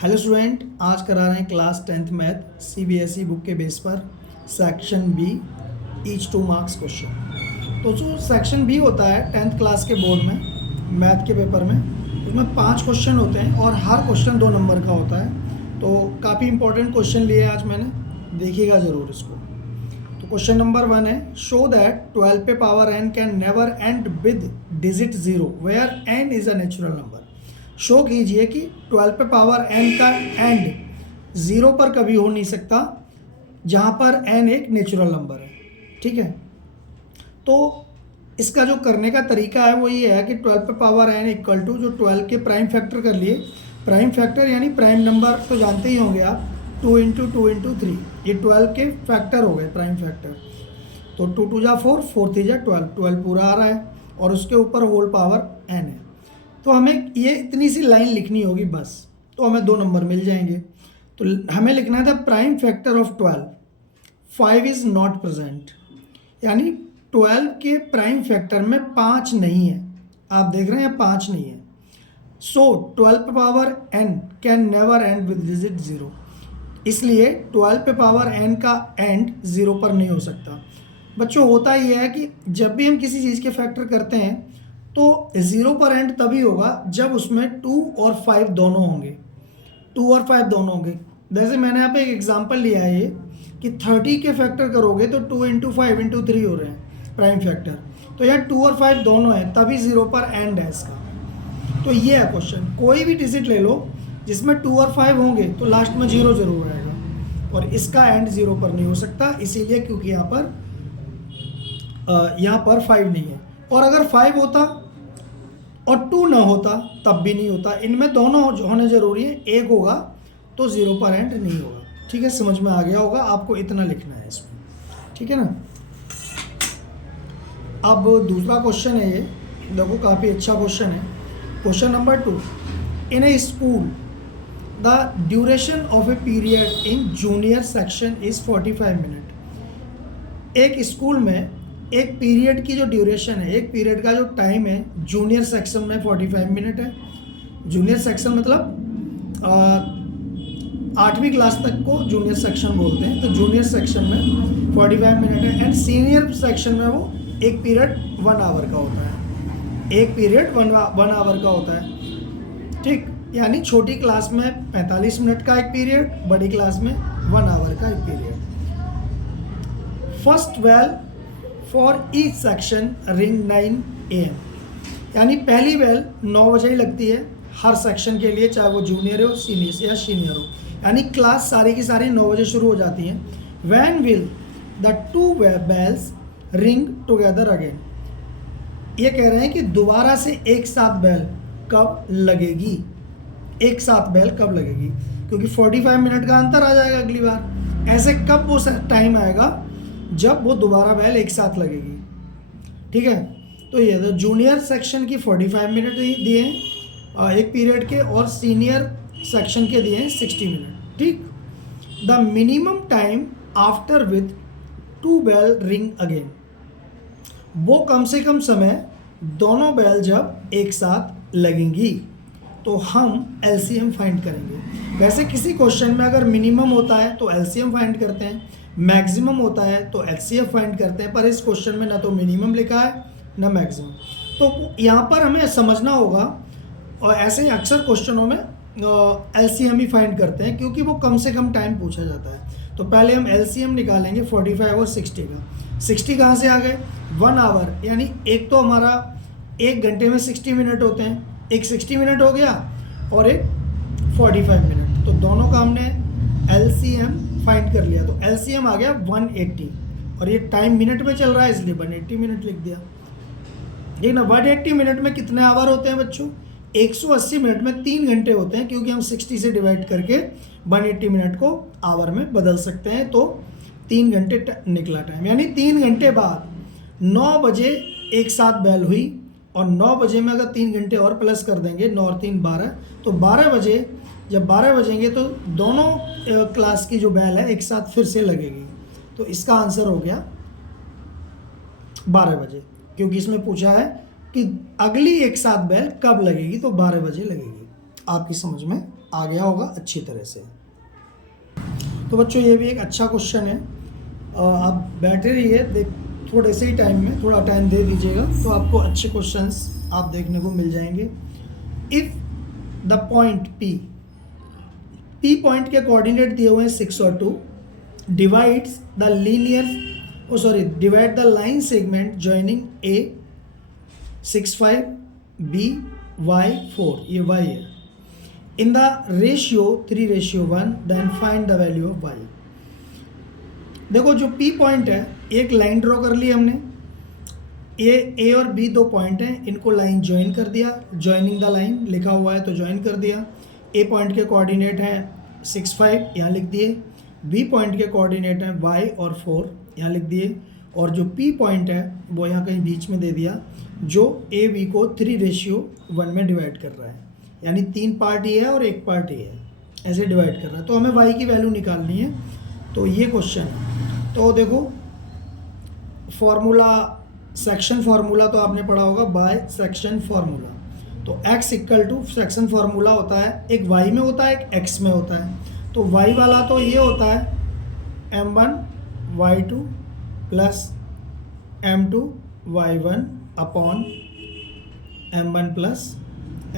Hello student, आज करा रहे हैं class 10th math CBSE book के बेस पर section B each 2 marks question. तो जो सेक्शन बी होता है 10th क्लास के बोर्ड में मैथ के पेपर में, उसमें 5 क्वेश्चन होते हैं और हर क्वेश्चन 2 नंबर का होता है। तो काफ़ी इंपॉर्टेंट क्वेश्चन लिए आज मैंने, देखिएगा ज़रूर इसको। तो क्वेश्चन नंबर 1 है, शो दैट 12 पे power n can never end with digit 0 where n is a natural number. Show कीजिए कि 12 पे पावर n का एंड 0 पर कभी हो नहीं सकता जहाँ पर n एक नेचुरल नंबर है। ठीक है, तो इसका जो करने का तरीका है वो ये है कि 12 पे पावर n इक्वल टू जो 12 के प्राइम फैक्टर कर लिए। प्राइम फैक्टर यानी प्राइम नंबर तो जानते ही होंगे आप, 2 इंटू 2 इंटू 3, ये 12 के फैक्टर हो गए प्राइम फैक्टर। तो 2 2 जा 4, 4 3 जा 12, 12 पूरा आ रहा है और उसके ऊपर होल पावर n है। तो हमें ये इतनी सी लाइन लिखनी होगी बस, तो हमें 2 नंबर मिल जाएंगे। तो हमें लिखना था prime factor of 12, 5 is not present, यानी 12 के प्राइम फैक्टर में 5 नहीं है। आप देख रहे हैं 5 नहीं है। सो 12 power n can never end with digit 0, इसलिए 12 पे पावर n का एंड 0 पर नहीं हो सकता। बच्चों होता ही है कि जब भी हम किसी चीज़ के फैक्टर करते हैं तो 0 पर एंड तभी होगा जब उसमें 2 और 5 दोनों होंगे, 2 और 5 दोनों होंगे। जैसे मैंने यहाँ पे एक एग्जांपल लिया है ये कि 30 के फैक्टर करोगे तो 2 इंटू 5 इंटू 3 हो रहे हैं प्राइम फैक्टर, तो यहाँ 2 और 5 दोनों हैं तभी 0 पर एंड है इसका। तो ये है क्वेश्चन, कोई भी डिजिट ले लो जिसमें 2 और 5 होंगे तो लास्ट में 0 जरूर आएगा और इसका एंड 0 पर नहीं हो सकता, इसीलिए क्योंकि यहाँ पर 5 नहीं है। और अगर 5 होता और 2 ना होता तब भी नहीं होता, इनमें दोनों होने जरूरी है, एक होगा तो 0 पर एंड नहीं होगा। ठीक है, समझ में आ गया होगा, आपको इतना लिखना है इसमें। ठीक है ना। अब दूसरा क्वेश्चन है ये, देखो काफ़ी अच्छा क्वेश्चन है। Question number 2, in A school the duration of a period in junior section is 45 minute. एक स्कूल में एक पीरियड की जो ड्यूरेशन है, एक पीरियड का जो टाइम है जूनियर सेक्शन में 45 मिनट है। जूनियर सेक्शन मतलब 8वीं क्लास तक को जूनियर सेक्शन बोलते हैं, तो जूनियर सेक्शन में 45 मिनट है। एंड सीनियर सेक्शन में वो एक पीरियड 1 आवर का होता है, एक पीरियड 1 आवर का होता है। ठीक, यानी छोटी क्लास में 45 मिनट का एक पीरियड, बड़ी क्लास में 1 आवर का एक period. First bell for each section ring 9 AM, यानी पहली बेल 9 बजे ही लगती है हर सेक्शन के लिए, चाहे वो जूनियर हो सीनियर या सीनियर हो, यानी क्लास सारी की सारी 9 बजे शुरू हो जाती हैं। When will the 2 bells ring together again, ये कह रहे हैं कि दोबारा से एक साथ बेल कब लगेगी, एक साथ बेल कब लगेगी, क्योंकि 45 मिनट का अंतर आ जाएगा अगली बार। ऐसे कब वो टाइम आएगा जब वो दोबारा बेल एक साथ लगेगी। ठीक है, तो ये तो जूनियर सेक्शन की 45 मिनट दिए हैं एक पीरियड के, और सीनियर सेक्शन के दिए हैं 60 मिनट। ठीक, the minimum time after with 2 bell ring again, वो कम से कम समय दोनों बेल जब एक साथ लगेंगी तो हम एलसीएम फाइंड करेंगे। वैसे किसी क्वेश्चन में अगर मिनिमम होता है तो एलसीएम फाइंड करते हैं, मैक्सिमम होता है तो एचसीएफ फाइंड करते हैं, पर इस क्वेश्चन में ना तो मिनिमम लिखा है ना मैक्सिमम, तो यहाँ पर हमें समझना होगा। और ऐसे ही अक्सर क्वेश्चनों में एलसीएम ही फाइंड करते हैं क्योंकि वो कम से कम टाइम पूछा जाता है। तो पहले हम एलसीएम निकालेंगे 45 और 60 का। 60 कहाँ से आ गए, 1 आवर, यानी एक तो हमारा 1 घंटे में 60 मिनट होते हैं, एक 60 मिनट हो गया और एक 45 मिनट, तो दोनों का हमने एलसीएम फाइंड कर लिया। तो एलसीएम आ गया 180, और ये टाइम मिनट में चल रहा है इसलिए 180 मिनट लिख दिया। ठीक ना, 180 मिनट में कितने आवर होते हैं बच्चों, 180 मिनट में 3 घंटे होते हैं, क्योंकि हम 60 से डिवाइड करके 180 मिनट को आवर में बदल सकते हैं, तो 3 घंटे निकला टाइम। यानी 3 घंटे बाद 9 बजे एक साथ बेल हुई, और 9 बजे में अगर 3 घंटे और प्लस कर देंगे, 9 और 3 12, तो 12 बजे जब 12 बजेंगे तो दोनों क्लास की जो बेल है एक साथ फिर से लगेगी। तो इसका आंसर हो गया 12 बजे, क्योंकि इसमें पूछा है कि अगली एक साथ बेल कब लगेगी, तो 12 बजे लगेगी। आपकी समझ में आ गया होगा अच्छी तरह से। तो बच्चों ये भी एक अच्छा क्वेश्चन है, आप बैठे रहिए, देख थोड़े से ही टाइम में थोड़ा टाइम दे दीजिएगा तो आपको अच्छे क्वेश्चंस आप देखने को मिल जाएंगे। If the point P point के कोऑर्डिनेट दिए हुए हैं 6 और 2, divide the line segment joining A 6 5 B Y 4, ये Y है, in the ratio 3:1, then find the value of Y। देखो जो P पॉइंट है, एक लाइन ड्रॉ कर ली हमने, A और B दो पॉइंट हैं, इनको लाइन ज्वाइन कर दिया, ज्वाइनिंग द लाइन लिखा हुआ है तो ज्वाइन कर दिया। A पॉइंट के कोऑर्डिनेट हैं 6 5, यहाँ लिख दिए। B पॉइंट के कोऑर्डिनेट हैं Y और 4, यहाँ लिख दिए। और जो P पॉइंट है वो यहाँ कहीं बीच में दे दिया, जो A B को 3:1 में डिवाइड कर रहा है, यानी 3 पार्ट ये है और 1 पार्ट ये है, ऐसे डिवाइड कर रहा है। तो हमें Y की वैल्यू निकालनी है, तो ये क्वेश्चन है। तो देखो फॉर्मूला, सेक्शन फार्मूला तो आपने पढ़ा होगा, बाय सेक्शन फार्मूला। तो x equal to section formula होता है, एक y में होता है एक x में होता है। तो y वाला तो ये होता है m1 y2 plus m2 y1 upon m1 plus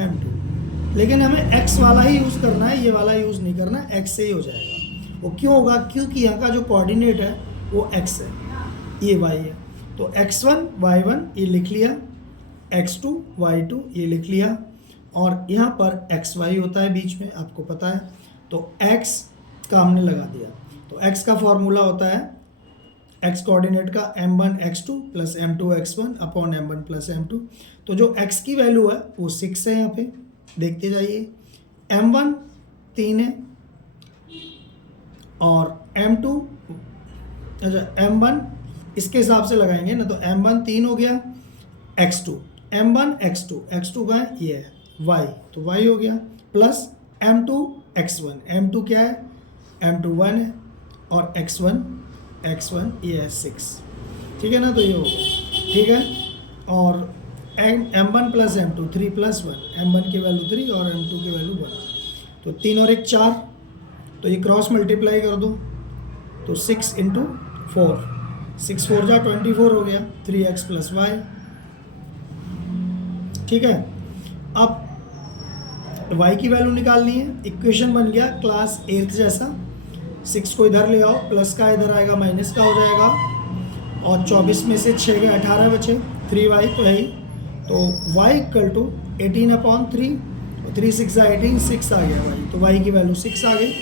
m2, लेकिन हमें x वाला ही यूज़ करना है, ये वाला यूज़ नहीं करना है, x से ही हो जाएगा। वो क्यों होगा? क्योंकि यहाँ का जो कोऑर्डिनेट है वो x है, ये y है। तो x1 y1 ये लिख लिया, x2 y2 ये लिख लिया, और यहाँ पर xy होता है बीच में, आपको पता है। तो x का हमने लगा दिया, तो x का फॉर्मूला होता है x कोऑर्डिनेट का m1 x2 plus m2 x1 upon m1 plus m2। तो जो x की वैल्यू है वो 6 है, यहाँ पे देखते जाइए। m1 3 है और m2, अच्छा m1 इसके हिसाब से लगाएंगे ना, तो m1 3 हो गया, x2 m1 x2 का है ये है y, तो y हो गया, प्लस m2 x1, m2 क्या है, m2 1 है, और x1 ये है 6, ठीक है ना, तो ये हो गया, ठीक है। और m1 plus m2 3 plus 1, m1 की वैल्यू 3 और m2 की वैल्यू 1, तो 3 और 1 4, तो ये क्रॉस मल्टीप्लाई कर दो, तो 6 इंटू 4, 6 4 जा 24 हो गया, 3x प्लस y, ठीक है। अब y की वैल्यू निकालनी है, इक्वेशन बन गया क्लास 8th जैसा, 6 को इधर ले आओ, प्लस का इधर आएगा, माइनस का हो जाएगा, और 24 में से 6 गए 18 बचे, 3y तो है ही, तो y इक्वल टू 18/3, 3 6 18, 6 आ गया y, तो y की वैल्यू 6 आ गई,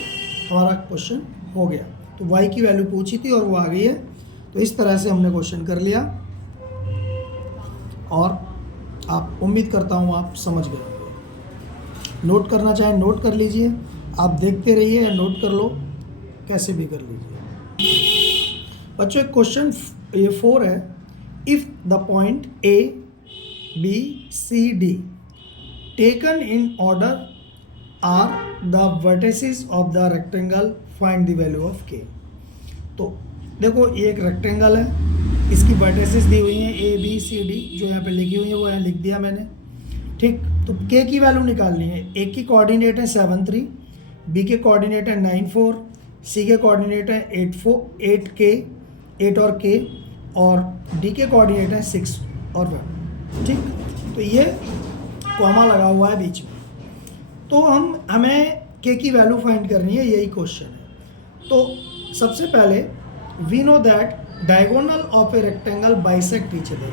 हमारा क्वेश्चन हो गया। तो y की वैल्यू पूछी थी और वो आ गई है, तो इस तरह से हमने क्वेश्चन कर लिया, और आप उम्मीद करता हूँ आप समझ गए होंगे। नोट करना चाहें नोट कर लीजिए, आप देखते रहिए या नोट कर लो, कैसे भी कर लीजिए। बच्चों एक क्वेश्चन ये 4 है, if the point A B C D taken in order are the vertices of the rectangle, find the value of K। तो देखो ये एक रेक्टेंगल है, इसकी वर्टिसेस दी हुई हैं A B C D, जो यहाँ पे लिखी हुई है वो यहाँ लिख दिया मैंने, ठीक। तो K की वैल्यू निकालनी है, A की कोऑर्डिनेट है 7 3, B के कोऑर्डिनेट है 9 4, C के कोऑर्डिनेट है 8 और K, और D के कोऑर्डिनेट है 6 और 1, ठीक। तो ये कॉमा लगा हुआ है बीच में, तो हमें K की वैल्यू फाइंड करनी है, यही क्वेश्चन है। तो सबसे पहले we know that diagonal of a rectangle bisect each other.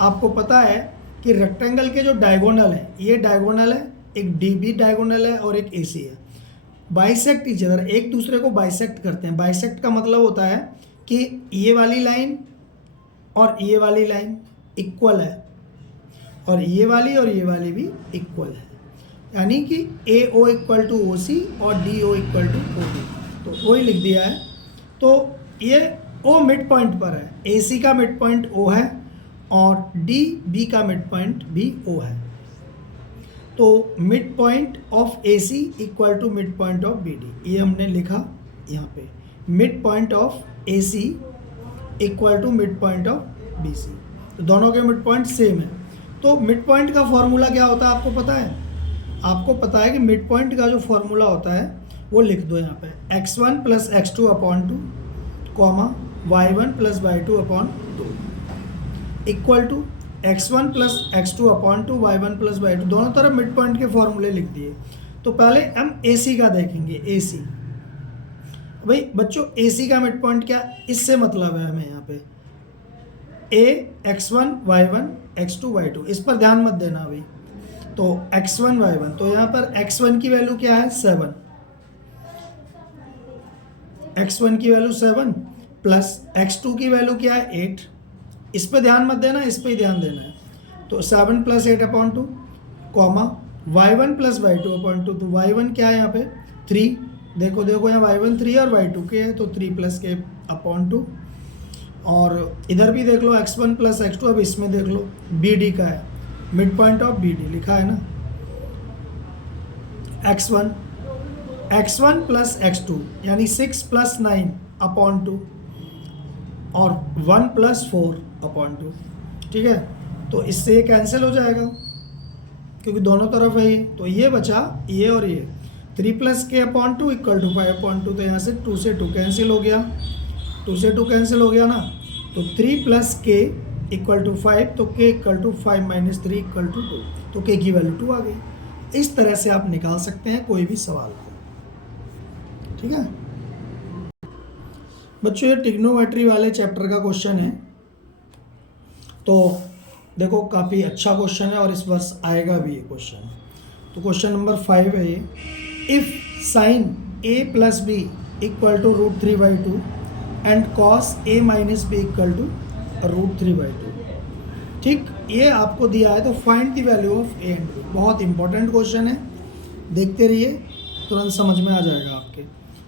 आपको पता है कि रेक्टेंगल के जो डायगोनल है, ये डायगोनल है, एक DB डायगोनल है और एक AC है, बाइसेक्ट ईच अदर, एक दूसरे को बाइसेक्ट करते हैं। बाइसेक्ट का मतलब होता है कि ये वाली लाइन और ये वाली लाइन इक्वल है, और ये वाली भी इक्वल है, यानी कि AO इक्वल टू OC और DO इक्वल टू OB, तो वही लिख दिया है। तो ये O मिड पॉइंट पर है, AC का मिड पॉइंट O है और DB का मिड पॉइंट भी O है, तो mid point of AC equal to mid point of BD, ये हमने लिखा यहाँ पे, mid point of AC equal to mid point of BC, तो दोनों के मिड पॉइंट सेम है। तो मिड पॉइंट का फॉर्मूला क्या होता है आपको पता है? आपको पता है कि मिड पॉइंट का जो फॉर्मूला होता है वो लिख दो यहाँ पे, x1 plus x2 upon 2 comma y1 plus y2 upon 2 equal to x1 plus x2 upon 2 y1 plus y2, दोनों तरफ मिड पॉइंट के फॉर्मूले लिख दिए। तो पहले हम AC का देखेंगे, AC भाई बच्चों AC का मिड पॉइंट क्या, इससे मतलब है हमें यहाँ पे A x1 y1 x2 y2, इस पर ध्यान मत देना अभी। तो x1 y1, तो यहाँ पर x1 की वैल्यू क्या है 7, x1 की वैल्यू 7 प्लस x2 की वैल्यू क्या है 8, इस पे ध्यान मत देना, इस पे ही ध्यान देना है। तो 7 plus 8 upon 2 comma y1 plus y2 upon 2, तो y1 क्या है यहाँ पे 3, देखो देखो यहाँ y1 3 और y2 के है, तो 3 प्लस के अपॉन 2, और इधर भी देख लो x1 प्लस x2, अब इसमें देख लो BD का है, मिड पॉइंट ऑफ BD लिखा है ना, x1 प्लस x2 यानी 6 प्लस 9 अपॉन 2 और 1 प्लस 4 अपॉन 2, ठीक है। तो इससे ये कैंसिल हो जाएगा क्योंकि दोनों तरफ है ये, तो ये बचा ये और ये, 3 प्लस के अपॉन 2 इक्वल टू 5 अपॉन 2, तो यहाँ से 2 से 2 कैंसिल हो गया, 2 से 2 कैंसिल हो गया ना, तो 3 प्लस के इक्वल टू 5, तो K equal to 5 minus 3 equal to 2, तो के की वैल्यू 2 आ गई। इस तरह से आप निकाल सकते हैं कोई भी सवाल को, ठीक है बच्चों। ये ट्रिग्नोमेट्री वाले चैप्टर का क्वेश्चन है, तो देखो काफ़ी अच्छा क्वेश्चन है और इस वर्ष आएगा भी ये क्वेश्चन। तो क्वेश्चन नंबर 5 है ये, if sine a plus B equal to √3/2 and cos a minus B equal to √3/2, ठीक, ये आपको दिया है, तो find the value of a and b। बहुत इंपॉर्टेंट क्वेश्चन है, देखते रहिए, तुरंत समझ में आ जाएगा आपके,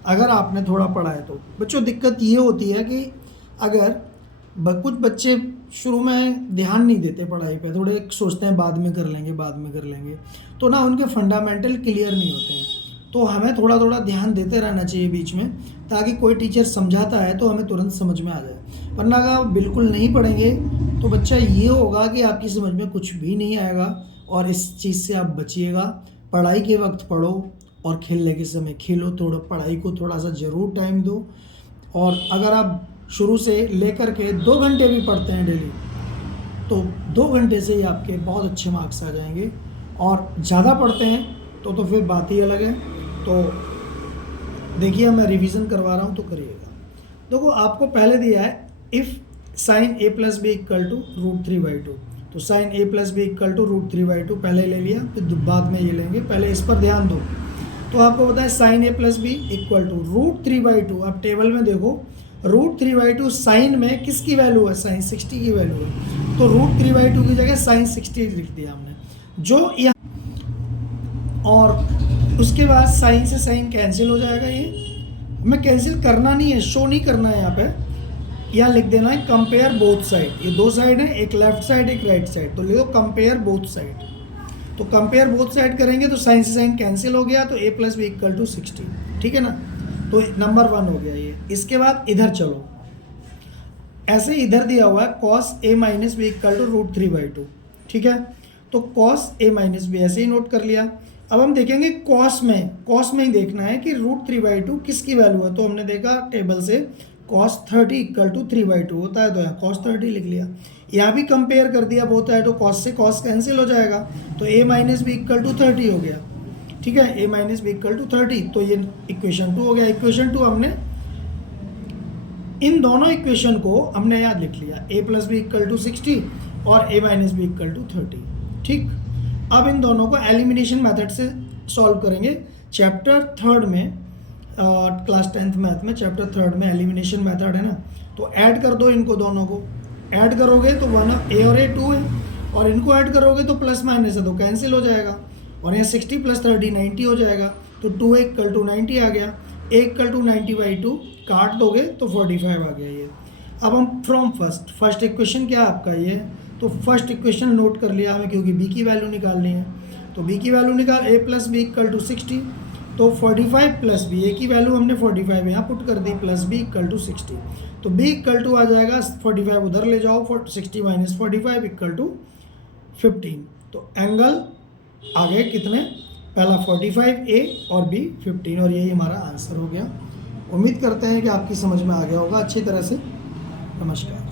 अगर आपने थोड़ा पढ़ा है तो। बच्चों दिक्कत ये होती है कि अगर कुछ बच्चे शुरू में ध्यान नहीं देते पढ़ाई पे, थोड़े सोचते हैं बाद में कर लेंगे बाद में कर लेंगे, तो ना उनके फंडामेंटल क्लियर नहीं होते हैं। तो हमें थोड़ा थोड़ा ध्यान देते रहना चाहिए बीच में, ताकि कोई टीचर समझाता है तो हमें तुरंत समझ में आ जाए। वरना अगर आप बिल्कुल नहीं पढ़ेंगे तो बच्चा ये होगा कि आपकी समझ में कुछ भी नहीं आएगा, और इस चीज़ से आप बचिएगा। पढ़ाई के वक्त पढ़ो और खेलने के समय खेलो, थोड़ा पढ़ाई को थोड़ा सा ज़रूर टाइम दो। और अगर आप शुरू से लेकर के 2 घंटे भी पढ़ते हैं डेली, तो 2 घंटे से ही आपके बहुत अच्छे मार्क्स आ जाएंगे, और ज़्यादा पढ़ते हैं तो फिर बात ही अलग है। तो देखिए मैं रिवीजन करवा रहा हूँ, तो करिएगा। देखो आपको पहले दिया है if sine a plus B equal to √3/2, तो sine a plus B equal to √3/2 पहले ले लिया, फिर बाद में ये लेंगे, पहले इस पर ध्यान दो। तो आपको पता है sine a plus B equal to √3/2, आप टेबल में देखो √3/2 साइन में किसकी वैल्यू है, साइन 60 की वैल्यू है, तो √3/2 की जगह साइन 60 लिख दिया हमने, जो यहाँ, और उसके बाद साइन से साइन कैंसिल हो जाएगा। ये हमें कैंसिल करना नहीं है, शो नहीं करना है, यहाँ पे यहाँ लिख देना है कंपेयर बोथ साइड। ये 2 साइड है, एक लेफ्ट साइड एक राइट साइड, तो लिखो कंपेयर बोथ साइड। तो कंपेयर बोथ साइड करेंगे तो साइन से साइन कैंसिल हो गया, तो a plus B equal to 60, ठीक है ना। तो नंबर 1 हो गया ये। इसके बाद इधर चलो, ऐसे इधर दिया हुआ है cos a minus B equal to √3/2, ठीक है। तो कॉस a माइनस बी ऐसे ही नोट कर लिया। अब हम देखेंगे कॉस में ही देखना है कि √3/2 किसकी वैल्यू है। तो हमने देखा टेबल से कॉस 30 इक्वल टू 3/2 होता है, तो यहाँ कॉस 30 लिख लिया। यहाँ भी कंपेयर कर दिया बोथ है, तो कॉस से कॉस कैंसिल हो जाएगा, तो a minus B equal to 30 हो गया, ठीक है, a minus B equal to 30, तो ये इक्वेशन 2 हो गया। इक्वेशन 2 हमने इन दोनों इक्वेशन को हमने याद लिख लिया, a plus B equal to 60 और a minus B equal to 30, ठीक। अब इन दोनों को एलिमिनेशन मेथड से सॉल्व करेंगे। चैप्टर 3 में क्लास 10th मैथ में चैप्टर 3 में एलिमिनेशन मेथड है ना, तो ऐड कर दो इनको दोनों को, ऐड करोगे तो 1 a और a 2 है, और इनको ऐड करोगे तो प्लस माइनस है तो कैंसिल हो जाएगा, और यहाँ 60 प्लस 30 90 हो जाएगा, तो 2a इक्वल टू 90 आ गया, a इक्वल टू 90/2 काट दोगे तो 45 आ गया ये। अब हम फ्रॉम फर्स्ट इक्वेशन क्या है आपका ये, तो फर्स्ट इक्वेशन नोट कर लिया हमें, क्योंकि b की वैल्यू निकालनी है, तो b की वैल्यू निकाल, a plus B equal to 60, तो 45 प्लस बी, ए की वैल्यू हमने 45 यहाँ पुट कर दी, प्लस बी इक्वल टू 60, तो b इक्वल टू आ जाएगा 45 उधर ले जाओ, 60 माइनस 45 इक्वल टू 15, तो एंगल आ गए कितने पहला 45 ए और बी 15 और यही हमारा आंसर हो गया। उम्मीद करते हैं कि आपकी समझ में आ गया होगा अच्छी तरह से। नमस्कार।